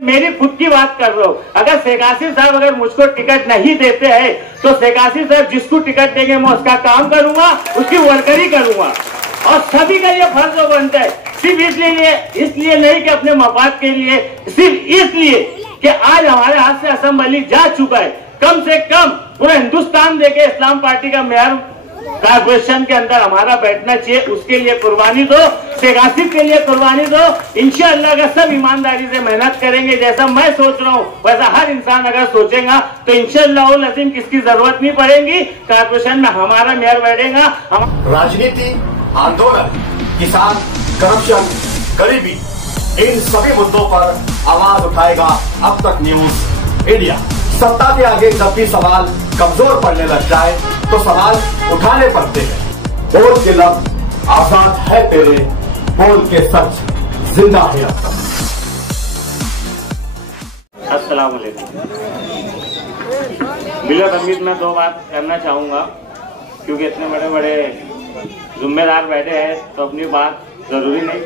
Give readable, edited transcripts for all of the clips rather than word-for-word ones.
मेरी खुद की बात कर रहा हूँ। अगर शेख आसिफ साहब अगर मुझको टिकट नहीं देते हैं तो शेख आसिफ साहब जिसको टिकट देंगे मैं उसका काम करूंगा, उसकी वर्करी करूंगा। और सभी का ये फर्ज बनता है, सिर्फ इसलिए नहीं कि अपने मफाद के लिए, सिर्फ इसलिए कि आज हमारे हाथ से असेंबली जा चुका है। कम से कम पूरा हिंदुस्तान देखे इस्लाम पार्टी का मेयर कॉर्पोरेशन के अंदर हमारा बैठना चाहिए, उसके लिए कुर्बानी दो, शेख आसिफ के लिए कुर्बानी दो। इंशाअल्लाह अगर सब ईमानदारी से मेहनत करेंगे, जैसा मैं सोच रहा हूँ वैसा हर इंसान अगर सोचेगा तो इंशाअल्लाह अज़ीम किसकी जरूरत नहीं पड़ेगी, कॉर्पोरेशन में हमारा मेयर बैठेगा। राजनीति, आंदोलन, किसान, करप्शन, गरीबी, इन सभी मुद्दों पर आवाज उठाएगा अब तक न्यूज इंडिया। सत्ता के आगे जब भी सवाल कमजोर पड़ने लग जाए तो सवाल उठाने पड़ते हैं। बोल के लफ्ज आजाद है तेरे, बोल के सच जिंदा है अब तक। अस्सलाम वालेकुम। बिला तमीज मैं दो बात करना चाहूंगा, क्योंकि इतने बड़े बड़े जिम्मेदार बैठे हैं तो अपनी बात जरूरी नहीं।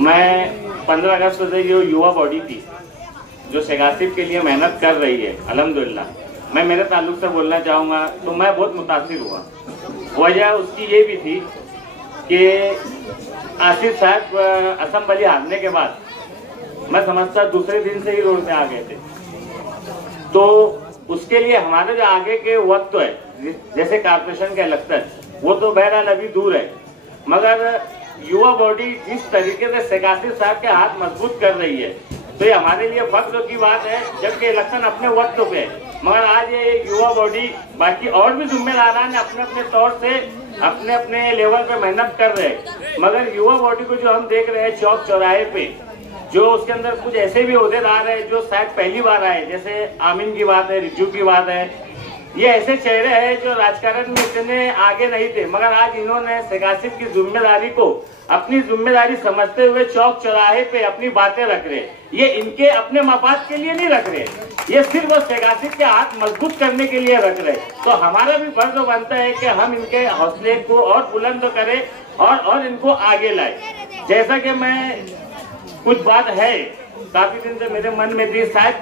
मैं 15 अगस्त से जो युवा बॉडी थी जो शेख आसिफ के लिए मेहनत कर रही है, अल्हम्दुलिल्लाह, मैं मेरे ताल्लुक से बोलना चाहूँगा तो मैं बहुत मुतासिर हुआ। वजह उसकी ये भी थी कि आसिफ साहब असेंबली हारने के बाद मैं समझता दूसरे दिन से ही रोड पे आ गए थे। तो उसके लिए हमारे जो आगे के वक्त है, जैसे कॉर्पोरेशन के इलेक्शन, वो तो बहरहाल अभी दूर है, मगर युवा बॉडी जिस तरीके से शेख आसिफ साहब के हाथ मजबूत कर रही है तो ये हमारे लिए फख्र की बात है, जबकि इलेक्शन अपने वक्त पे है। मगर आज ये युवा बॉडी, बाकी और भी जिम्मेदारान अपने अपने तौर से अपने अपने लेवल पे मेहनत कर रहे हैं, मगर युवा बॉडी को जो हम देख रहे हैं चौक चौराहे पे, जो उसके अंदर कुछ ऐसे भी ओहदेदार है जो शायद पहली बार आए, जैसे आमिन की बात है, रिज्जू की बात है, ये ऐसे चेहरे हैं जो राजकारण में इतने आगे नहीं थे, मगर आज इन्होंने शेख आसिफ की जिम्मेदारी को अपनी जिम्मेदारी समझते हुए चौक चौराहे पे अपनी बातें रख रहे। ये इनके अपने मफाद के लिए नहीं रख रहे, ये सिर्फ शेख आसिफ के हाथ मजबूत करने के लिए रख रहे। तो हमारा भी फर्ज बनता है कि हम इनके हौसले को और बुलंद करें और इनको आगे लाए। जैसा कि मैं कुछ बात है काफी दिन से मेरे मन में थी, शायद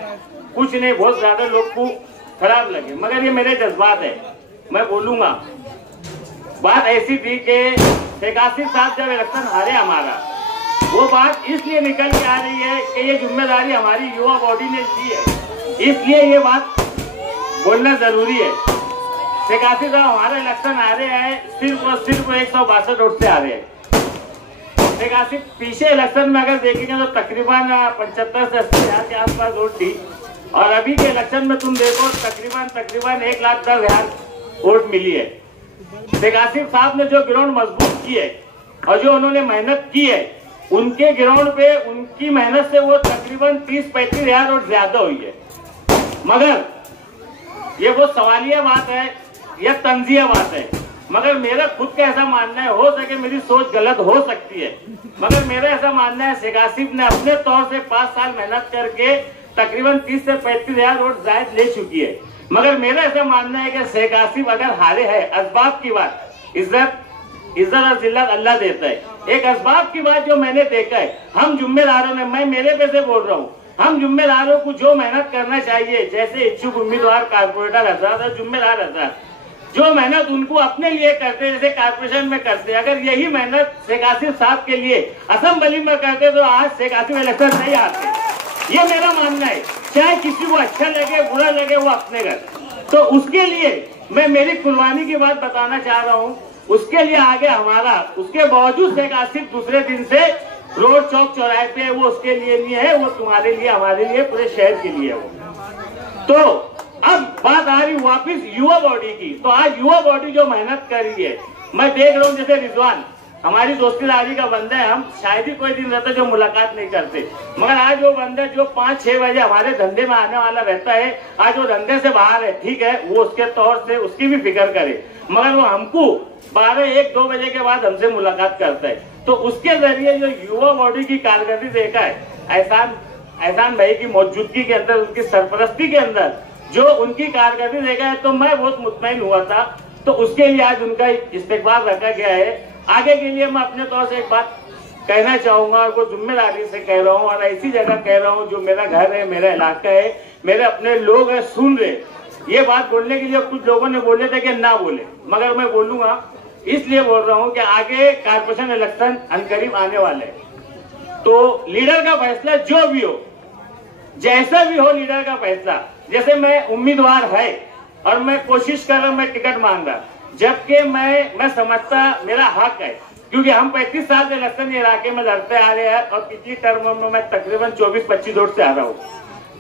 कुछ नहीं बहुत ज्यादा लोग को खराब लगे, मगर ये मेरे जज्बात है, मैं बोलूंगा। बात ऐसी थी कि शेख आसिफ साहब जब इलेक्शन हारे हमारा, वो बात इसलिए निकल के आ रही है कि ये जिम्मेदारी हमारी युवा बॉडी ने ली है, इसलिए ये बात बोलना जरूरी है। शेख आसिफ साहब हमारा इलेक्शन हारे हैं सिर्फ और सिर्फ 162 वोट से हारे हैं। शेख आसिफ पीछे इलेक्शन में अगर देखेंगे तो तकरीबन 75 से 80 हजार के आसपास वोट थी, और अभी के इलेक्शन में तुम देखो तकरीबन 1,10,000 वोट मिली है। शेख आसिफ साहब ने जो ग्राउंड मजबूत की है और जो उन्होंने मेहनत की है, उनके ग्राउंड पे उनकी मेहनत से वो तकरीबन 30-35 हजार वोट ज्यादा हुई है। मगर ये वो सवालिया बात है या तंजिया बात है, मगर मेरा खुद का ऐसा मानना है, हो सके मेरी सोच गलत हो सकती है, मगर मेरा ऐसा मानना है शेख आसिफ ने अपने तौर से 5 साल मेहनत करके तकरीबन 30 से 35 हजार वोट जायद ले चुकी है। मगर मेरा ऐसा मानना है कि शेख आसिफ अगर हारे है, असबाब की बात, इज्जत और जिल्लत अल्लाह देता है। एक असबाब की बात जो मैंने देखा है, हम जिम्मेदारों ने, मैं मेरे पे से बोल रहा हूँ, हम जिम्मेदारों को जो मेहनत करना चाहिए, जैसे इच्छुक उम्मीदवार, कारपोरेटर हजरात और जिम्मेदार हजरात जो मेहनत उनको अपने लिए करते, जैसे कारपोरेशन में करते, अगर यही मेहनत शेख आसिफ साहब के लिए असेंबली में करते तो आज शेख आसिफ इलेक्शन नहीं आते। ये मेरा मानना है, चाहे किसी को अच्छा लगे बुरा लगे, वो अपने घर। तो उसके लिए मैं मेरी कुर्बानी की बात बताना चाह रहा हूँ, उसके लिए आगे हमारा, उसके बावजूद शेख आसिफ दूसरे दिन से रोड चौक चौराहे पे, वो उसके लिए नहीं है, वो तुम्हारे लिए, हमारे लिए, पूरे शहर के लिए वो। तो अब बात आ रही वापिस युवा बॉडी की। तो आज युवा बॉडी जो मेहनत कर रही है, मैं देख रहा हूँ, जैसे रिजवान हमारी दोस्तीदारी का बंदा है, हम शायद ही कोई दिन रहता जो मुलाकात नहीं करते, मगर आज वो बंदा जो 5-6 बजे हमारे धंधे में आने वाला रहता है, आज वो धंधे से बाहर है, ठीक है, वो उसके तौर से उसकी भी फिक्र करे, मगर वो हमको 12-1-2 बजे के बाद हमसे मुलाकात करता है। तो उसके जरिए जो युवा बॉडी की कारकर्दगी देखा है, एहसान भाई की मौजूदगी के अंदर, उनकी सरपरस्ती के अंदर जो उनकी कारकर्दगी देखा है, तो मैं बहुत मुतमईन हुआ था। तो उसके लिए आज उनका इस्तेकबाल रखा गया है। आगे के लिए मैं अपने तौर से एक बात कहना चाहूंगा और को जिम्मेदारी से कह रहा हूँ और ऐसी जगह कह रहा हूँ जो मेरा घर है, मेरा इलाका है, मेरे अपने लोग हैं, सुन रहे। ये बात बोलने के लिए कुछ लोगों ने बोले थे कि ना बोले, मगर मैं बोलूंगा, इसलिए बोल रहा हूँ कि आगे कारपोरेशन इलेक्शन अनकरीब आने वाले हैं। तो लीडर का फैसला जो भी हो, जैसा भी हो, लीडर का फैसला, जैसे मैं उम्मीदवार है और मैं कोशिश कर रहा हूं, मैं टिकट मांग रहा, जबकि मैं समझता मेरा हक है, क्योंकि हम 35 साल से इलेक्शन इलाके में लड़ते आ रहे हैं और पिछली टर्म में मैं तकरीबन 24-25 वोट से आ रहा हूँ,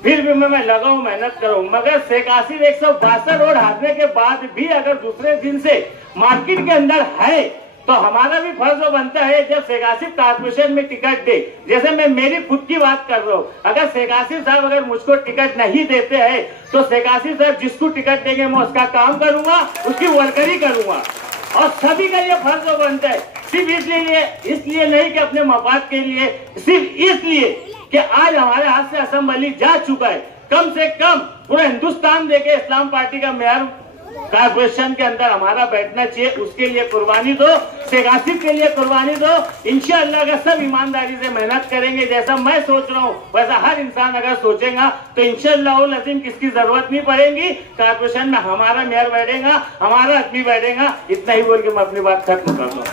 फिर भी मैं लगा हूँ, मेहनत कर रहा हूँ। मगर शेख आसिफ 162 वोट हारने के बाद भी अगर दूसरे दिन से मार्केट के अंदर है तो हमारा भी फर्ज बनता है, जब शेख आसिफ कारपोरेशन में टिकट दे, जैसे मैं मेरी खुद की बात कर रहा हूँ, अगर शेख आसिफ साहब अगर मुझको टिकट नहीं देते हैं तो शेख आसिफ साहब जिसको टिकट देंगे मैं उसका काम करूंगा, उसकी वर्करी करूंगा। और सभी का ये फर्ज बनता है, सिर्फ इसलिए नहीं कि अपने मफाद के लिए, सिर्फ इसलिए कि आज हमारे हाथ से असेंबली जा चुका है। कम से कम पूरा हिंदुस्तान देखे इस्लाम पार्टी का मेयर कारपोरेशन के अंदर हमारा बैठना चाहिए, उसके लिए कुर्बानी दो, शेख आसिफ के लिए कुर्बानी दो। इंशाअल्लाह अगर सब ईमानदारी से मेहनत करेंगे, जैसा मैं सोच रहा हूँ वैसा हर इंसान अगर सोचेगा तो इंशाअल्लाह अज़ीम किसकी जरूरत नहीं पड़ेगी, कारपोरेशन में हमारा मेयर बैठेगा, हमारा आदमी बैठेगा। इतना ही बोल के मैं अपनी बात खत्म कर दूँ।